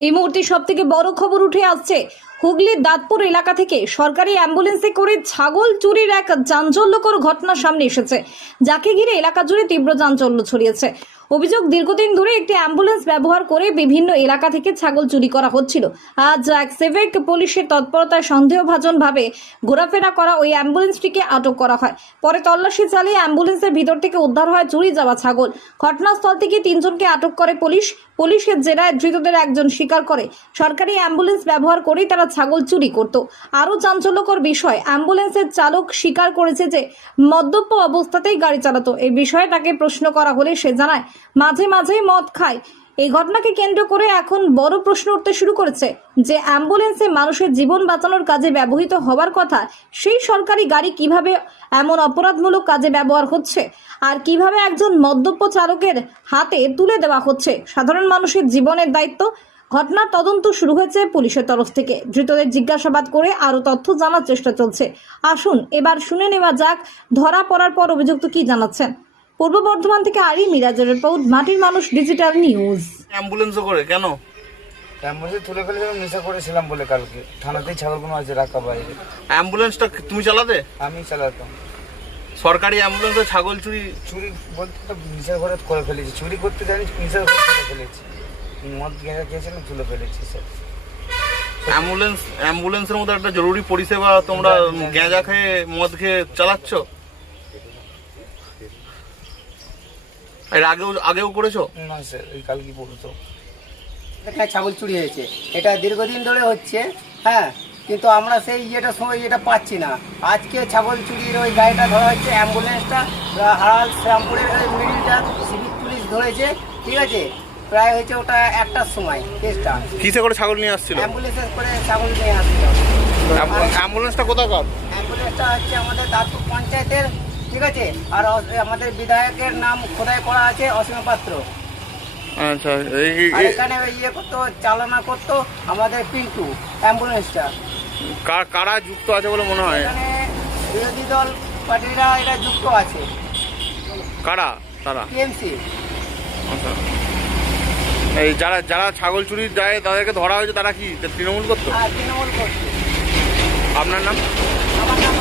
এই মুহূর্তে সবথেকে বড় খবর উঠে আসছে হুগলির দাঁতপুর এলাকা থেকে সরকারি অ্যাম্বুলেন্সে করে ছাগল চুরির এক চাঞ্চল্যকর ঘটনা সামনে এসেছে, যাকে ঘিরে এলাকা জুড়ে তীব্র চাঞ্চল্য ছড়িয়েছে। অভিযোগ, দীর্ঘদিন ধরে একটি অ্যাম্বুলেন্স ব্যবহার করে বিভিন্ন এলাকা থেকে ছাগল চুরি করা হচ্ছিল। আজ এক সিভিক পুলিশের তৎপরতায় সন্দেহভাজনভাবে ঘোরাফেরা করা ওই অ্যাম্বুলেন্সটিকে আটক করা হয়। পরে তল্লাশি চালিয়ে অ্যাম্বুলেন্সের ভিতর থেকে উদ্ধার হয় চুরি যাওয়া ছাগল। ঘটনাস্থল থেকে 3 জনকে আটক করে পুলিশ। পুলিশের জেরায় ধৃতদের একজন স্বীকার করে সরকারি অ্যাম্বুলেন্স ব্যবহার করেই তারা ছাগল চুরি করত। আরও চাঞ্চল্যকর বিষয়, অ্যাম্বুলেন্সের চালক স্বীকার করেছে যে মদ্যপ অবস্থাতেই গাড়ি চালাতো। এই বিষয়ে তাকে প্রশ্ন করা হলে সে জানায় মাঝে মাঝেই মদ খায়। এই ঘটনাকে কেন্দ্র করে এখন বড় প্রশ্ন উঠতে শুরু করেছে যে অ্যাম্বুলেন্সে মানুষের জীবন বাঁচানোর কাজে ব্যবহৃত হওয়ার কথা, সেই সরকারি গাড়ি কিভাবে এমন অপরাধমূলক কাজে ব্যবহার হচ্ছে, আর কিভাবে একজন মদ্যপ চালকের হাতে তুলে দেওয়া হচ্ছে সাধারণ মানুষের জীবনের দায়িত্ব। ঘটনার তদন্ত শুরু হয়েছে পুলিশের তরফ থেকে। ধৃতদের জিজ্ঞাসাবাদ করে আরও তথ্য জানার চেষ্টা চলছে। আসুন এবার শুনে নেওয়া যাক ধরা পড়ার পর অভিযুক্ত কি জানাচ্ছেন। পূর্ব বর্ধমান থেকে আরি মিরাজের রিপোর্ট, মাটির মানুষ ডিজিটাল নিউজ। অ্যাম্বুলেন্সও করে কেন? অ্যাম্বুলেন্সে তুলে ফেলে যখন নেশা করেছিলাম বলে কালকে থানাতেই ছাগলগুলো আছে রাখা বাইরে। অ্যাম্বুলেন্সটা তুমি চালাতে? আমি চালাতাম। সরকারি অ্যাম্বুলেন্সে ছাগল চুরি? চুরি বলতে তো নেশার ঘরে করে ফেলেছি, চুরি করতে জানি নেশার ঘরে করে ফেলেছি, মদ গেঁজা খেয়েছিলাম তুলে ফেলেছি স্যার। অ্যাম্বুলেন্সের মধ্যে একটা জরুরি পরিষেবা, তোমরা গেঁজা খেয়ে মদ খেয়ে চালাচ্ছ? এর আগেও করেছো? না স্যার, ওই কালকে পড়তো। এখানে ছাগল চুরি হয়েছে, এটা দীর্ঘদিন ধরে হচ্ছে। হ্যাঁ, কিন্তু আমরা সেই সময় পাচ্ছি না। আজকে ছাগল চুরির ওই গাড়িটা ধরা হচ্ছে, অ্যাম্বুলেন্সটা হারাল শ্যামপুরের ওই মিডিলটা সিভিক পুলিশ ধরেছে। ঠিক আছে, প্রায় হয়েছে ওটা 1টার সময় কেসটা। কিসে করে ছাগল নিয়ে আসছিল? অ্যাম্বুলেন্সে করে ছাগল নিয়ে আসছিল। অ্যাম্বুলেন্সটা কোথাকার? অ্যাম্বুলেন্সটা হচ্ছে আমাদের দাঁতপুর পঞ্চায়েতের। ঠিক আছে, আর আমাদের বিধায়কের নাম খোদাই করা আছে অসীম পাত্র। আচ্ছা, আর এখানে করতো, চালনা করতো আমাদের পিন্টু অ্যাম্বুলেন্সটা। কারা যুক্ত আছে বলে মনে হয়? এখানে বিরোধী দল পার্টিরা এরা যুক্ত আছে। কারা তারা? টিএমসি। আচ্ছা, এই যারা ছাগল চুরি যায় তাদেরকে ধরা হয়েছে, তারা কি তৃণমূল করতো? আর তৃণমূল করছে। আপনার নাম? আমার নাম